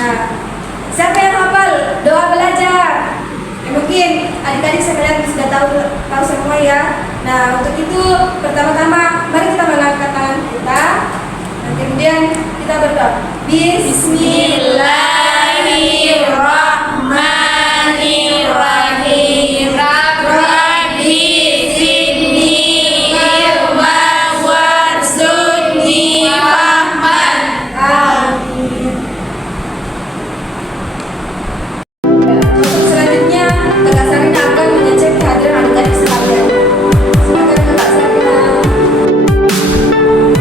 Nah, siapa yang hafal doa belajar? Mungkin adik-adik sekalian sudah tahu semua ya. Nah, untuk itu pertama-tama mari kita mengangkat tangan kita. Dan kemudian kita berdoa. Bismillahirrahmanirrahim. Rabbi zidni ilma warzuqni fahman. Amin. Untuk selanjutnya, Kakak Sarina akan mengecek kehadiran adik-adik sekalian. Silakan Kakak Sarina.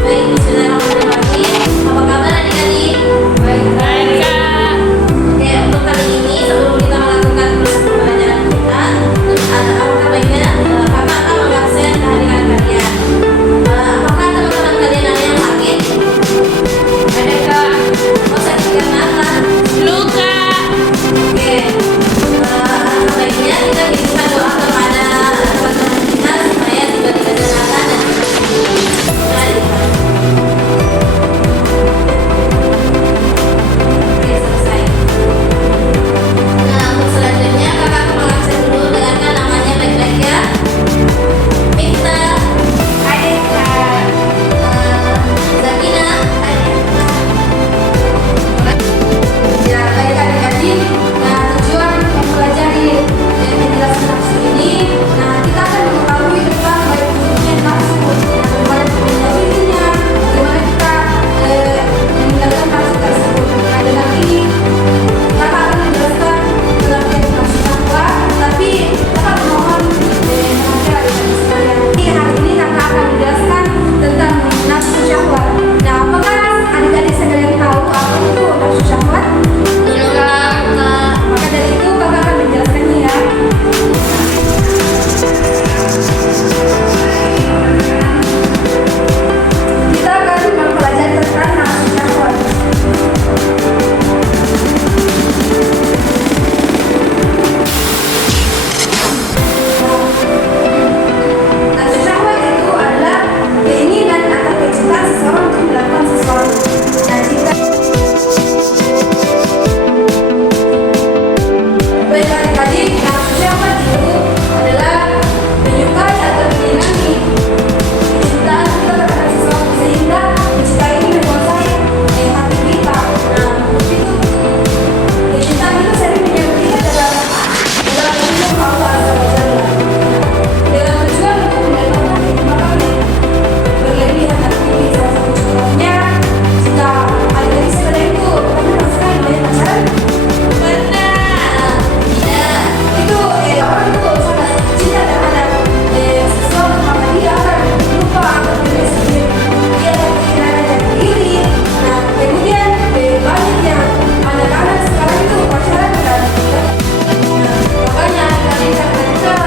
Baik, bismillahirrahmanirrahim. Apa kabar adik-adik? Baik. Kak. Oke, untuk kali ini sebelum kita melakukan proses pembelajaran kita, apakah baiknya kakak akan mengabsen kehadiran kalian? Apakah teman-teman kalian ada yang sakit? Ada kak. Oh, sakit karena apa? Luka. Oke. Alangkah baiknya kita berikan doa kepada teman-teman kita supaya juga disederhanakan dan baik. Oke, selesai. Nah, untuk selanjutnya kakak akan mengabsen dulu dengarkan namanya baik-baik ya. Mifta, Adeka. Zakina, Ya, baik adik-adik. Nah, tujuan mempelajari dan menjelaskan nafsu ini, nah kita akan mengetahui tentang baik buruknya nafsu, nah, bagaimana kita menjauhinya, bagaimana kita meninggalkan nafsu tersebut. Nah, dengan ini kakak akan menjelaskan pengertian nafsu syahwat, tapi kakak memohon perhatian adik-adik sekalian. Hari ini kakak akan menjelaskan tentang nafsu syahwat. Nah, apakah adik-adik sekalian tahu apa itu nafsu syahwat? Maka dari itu kakak akan menjelaskannya ya. Kita akan mempelajari tentang nafsu syahwat. Nafsu syahwat itu adalah keinginan atau kecintaan seseorang untuk melakukan sesuatu. Nah, jika baik adik-adik, nafsu syahwat itu adalah menyukai atau menyenangi kecintaan kita terhadap sesuatu sehingga kecintaan ini menguasai hati kita. Nah, itu kecintaan itu sering menyebutnya dalam hukum Allah Azza wa Jalla. Dengan tujuan untuk mendapatkan kenikmatan yang berlebihan dan tinggi. Salah satu contohnya, jika adik-adik sekalian itu pernah merasakan namanya pacaran. benar. Tidak. Itu orang itu sangat cinta terhadap sesuatu, maka dia akan lupa akan diri sendiri, dia akan kehilangan jati diri. Nah, kemudian banyak yang anak-anak sekarang itu pacaran kan. Nah, makanya adik-adik karena kita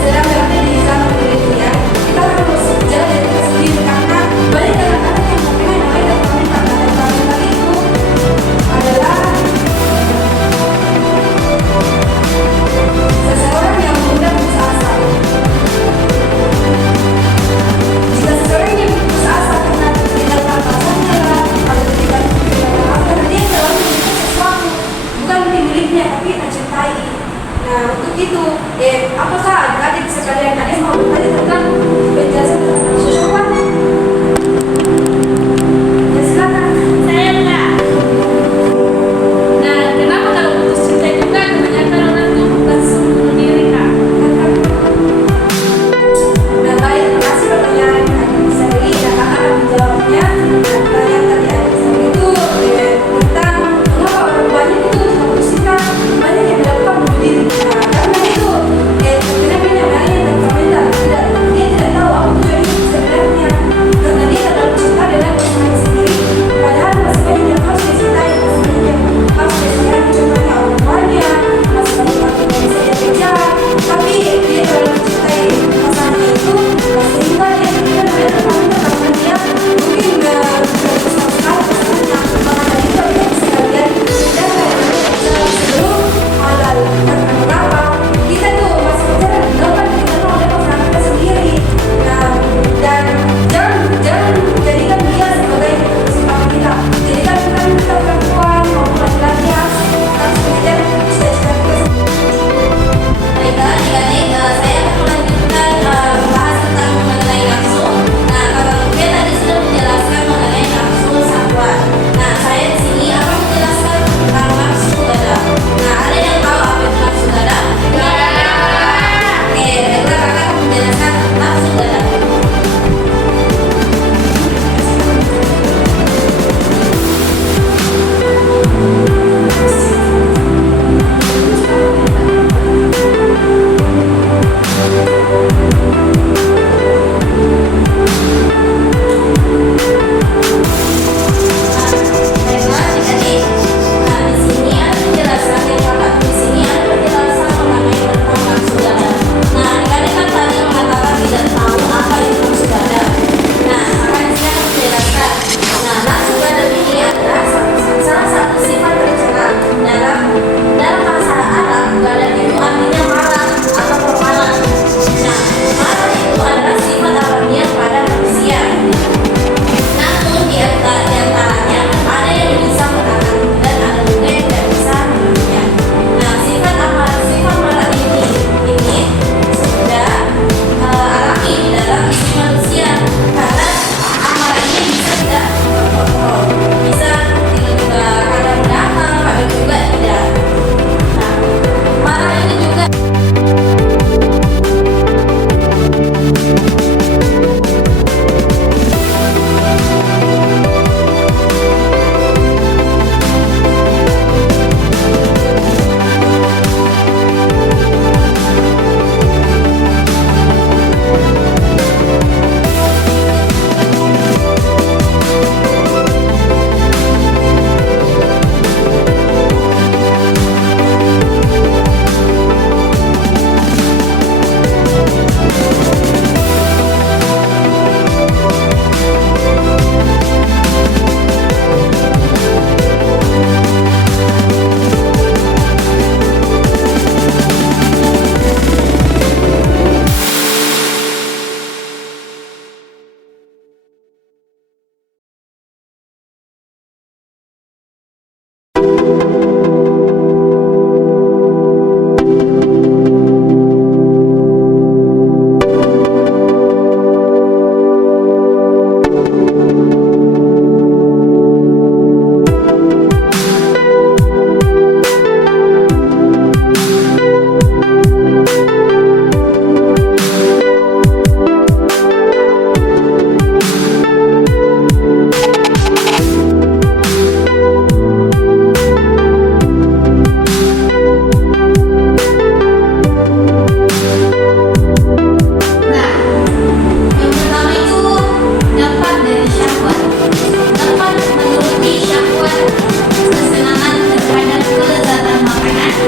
sedang berada di zaman milenial, kita harus jaga diri sendiri karena banyak anak-anak yang mempunyai namanya talenta. Nah, talenta itu adalah seseorang yang mudah putus asa. Jika seseorang yang putus asa karena ditinggalkan pasangannya lah, atau ditinggalkan apa, karena dia selalu mencari sesuatu bukan miliknya tapi mencintai. Nah, untuk itu, apakah adik-adik sekalian ada yang mau bertanya tentang penjelasan tentang nafsu syahwat? Ya, silakan. Saya enggak. Nah, kenapa kalau putus cinta juga kebanyakan orang tuh langsung bunuh diri kak? Nah, baik, terima kasih pertanyaan adik Sari dan kakak akan menjawabnya. Nah, pertanyaan tadi adik Sari itu tentang mengapa orang banyak itu jika putus cinta banyak yang melakukan bunuh diri. Nah, karena itu kenapa namanya yang terkomentar dia tidak tahu apa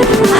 Oke,